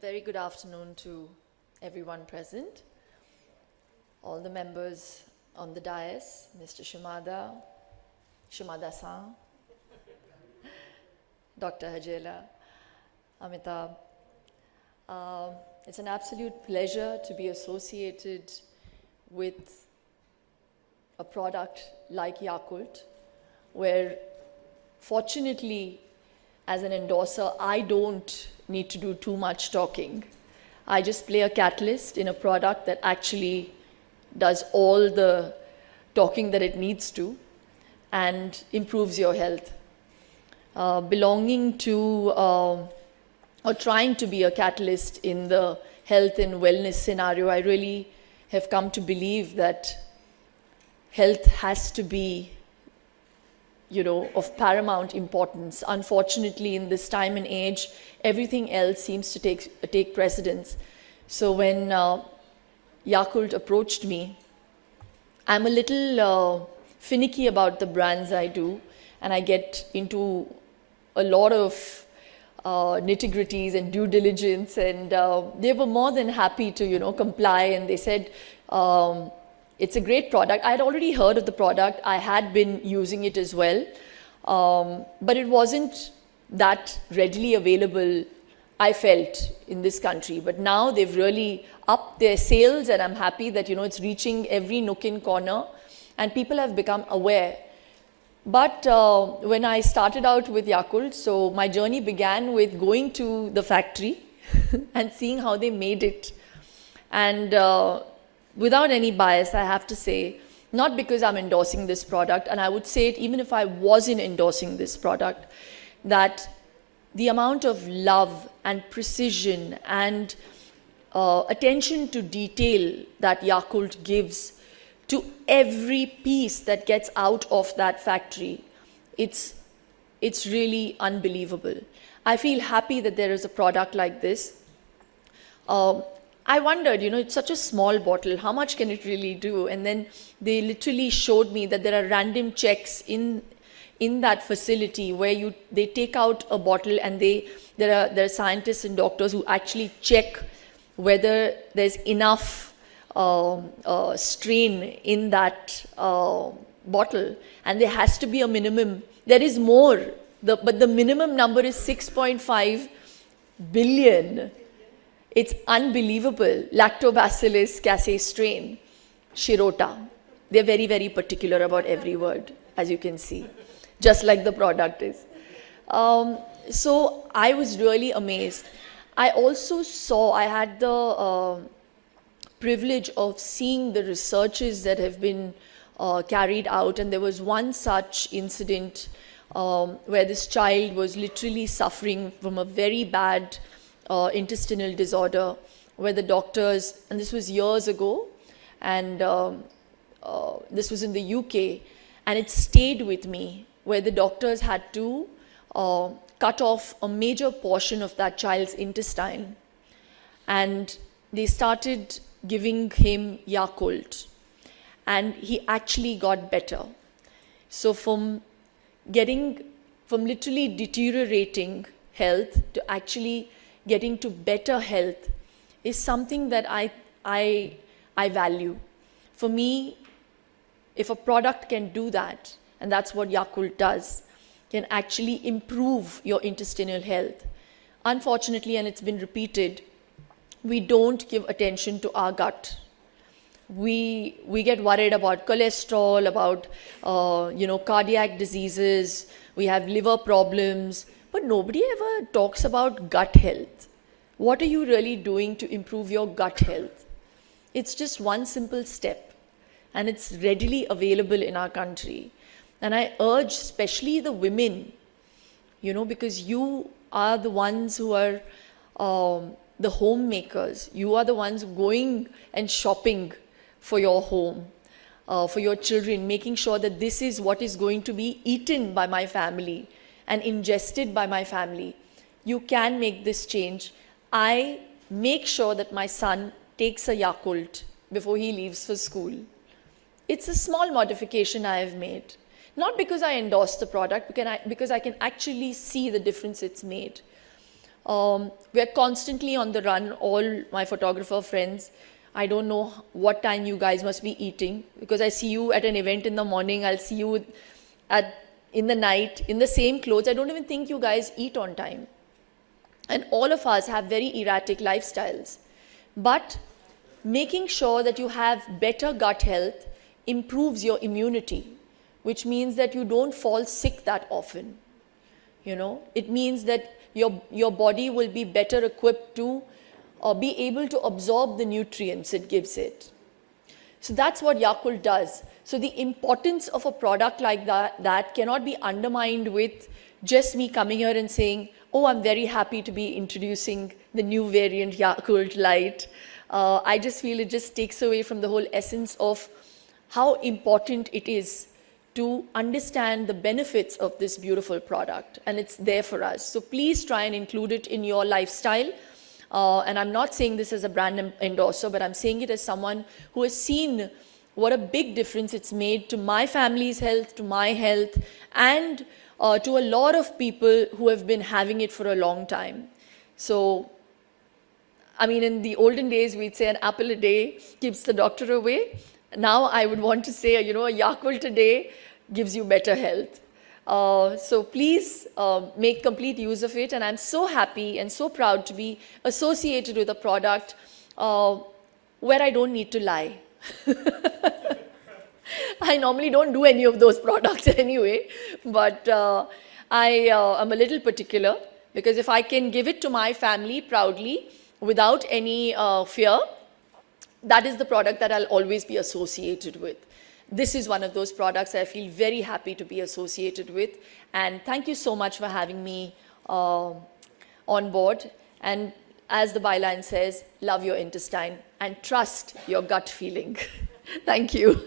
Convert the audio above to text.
very good afternoon to everyone present, all the members on the dais, Mr. Shimada-san, Dr. Hajela, Amitabh. It's an absolute pleasure to be associated with a product like Yakult, where fortunately, as an endorser, I don't need to do too much talking. I just play a catalyst in a product that actually does all the talking that it needs to and improves your health. Belonging to or trying to be a catalyst in the health and wellness scenario, I really have come to believe that health has to be, of paramount importance. Unfortunately, in this time and age, everything else seems to take precedence. So when Yakult approached me, I'm a little finicky about the brands I do, and I get into a lot of nitty-gritties and due diligence, and they were more than happy to comply, and they said it's a great product. I had already heard of the product. I had been using it as well, but it wasn't that readily available, I felt, in this country. But now they've really upped their sales, and I'm happy that it's reaching every nook and corner, and people have become aware. But when I started out with Yakult, so my journey began with going to the factory and seeing how they made it. And without any bias, I have to say, not because I'm endorsing this product, and I would say it even if I wasn't endorsing this product, that the amount of love and precision and attention to detail that Yakult gives to every piece that gets out of that factory, it's really unbelievable. I feel happy that there is a product like this. I wondered, it's such a small bottle, how much can it really do? And then they literally showed me that there are random checks in that facility where they take out a bottle, and there are scientists and doctors who actually check whether there's enough strain in that bottle, and there has to be a minimum. There is more, but the minimum number is 6.5 billion. It's unbelievable. Lactobacillus casei strain, Shirota. They're very, very particular about every word, as you can see, just like the product is. So I was really amazed. I also I had the privilege of seeing the researches that have been carried out, and there was one such incident where this child was literally suffering from a very bad intestinal disorder, where the doctors, and this was years ago, and this was in the UK, and it stayed with me, where the doctors had to cut off a major portion of that child's intestine, and they started giving him Yakult, and he actually got better. So from literally deteriorating health to actually getting to better health is something that I value. For me, if a product can do that, and that's what Yakult does, can actually improve your intestinal health. Unfortunately, and it's been repeated, we don't give attention to our gut. We get worried about cholesterol, about cardiac diseases, we have liver problems, but nobody ever talks about gut health. What are you really doing to improve your gut health? It's just one simple step, and it's readily available in our country. And I urge especially the women, because you are the ones who are the homemakers. You are the ones going and shopping for your home, for your children, making sure that this is what is going to be eaten by my family and ingested by my family. You can make this change. I make sure that my son takes a Yakult before he leaves for school. It's a small modification I have made. Not because I endorse the product, because I can actually see the difference it's made. We're constantly on the run, all my photographer friends. I don't know what time you guys must be eating, because I see you at an event in the morning, I'll see you in the night, in the same clothes. I don't even think you guys eat on time. And all of us have very erratic lifestyles. But making sure that you have better gut health improves your immunity, which means that you don't fall sick that often. You know, it means that your body will be better equipped to be able to absorb the nutrients it gives it. So that's what Yakult does. So the importance of a product like that cannot be undermined with just me coming here and saying, oh, I'm very happy to be introducing the new variant Yakult Light. I just feel it just takes away from the whole essence of how important it is to understand the benefits of this beautiful product, and it's there for us. So please try and include it in your lifestyle. And I'm not saying this as a brand endorser, but I'm saying it as someone who has seen what a big difference it's made to my family's health, to my health, and to a lot of people who have been having it for a long time. So, I mean, in the olden days, we'd say an apple a day keeps the doctor away. Now I would want to say, you know, a Yakult a day gives you better health. So please make complete use of it. And I'm so happy and so proud to be associated with a product where I don't need to lie. I normally don't do any of those products anyway, but I am a little particular, because if I can give it to my family proudly without any fear, that is the product that I'll always be associated with. This is one of those products I feel very happy to be associated with. And thank you so much for having me on board. And as the byline says, love your intestine and trust your gut feeling. Thank you.